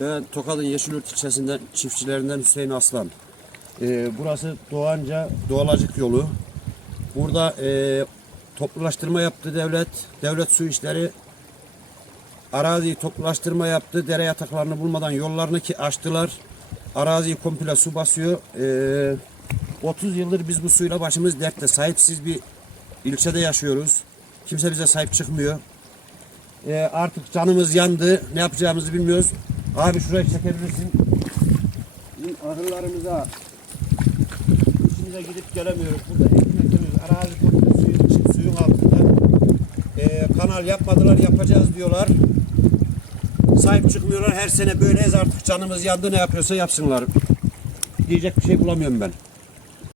Ben Tokat'ın Yeşilürt ilçesinden çiftçilerinden Hüseyin Aslan. Ee, burası Doğanca Doğalacık yolu. Burada e, toplulaştırma yaptı devlet. Devlet su işleri araziyi toplulaştırma yaptı. Dere yataklarını bulmadan yollarını ki açtılar. Araziyi komple su basıyor. Ee, 30 yıldır biz bu suyla başımız dertte. Sahipsiz bir ilçede yaşıyoruz. Kimse bize sahip çıkmıyor. Ee, artık canımız yandı. Ne yapacağımızı bilmiyoruz. Abi şurayı çekebilirsin. Ahırlarımıza işimize gidip gelemiyoruz. Burada ekmek yemiyoruz. Arazi suyun, suyun altında. Ee, kanal yapmadılar yapacağız diyorlar. Sahip çıkmıyorlar. Her sene böyleyiz artık canımız yandı ne yapıyorsa yapsınlar. Diyecek bir şey bulamıyorum ben.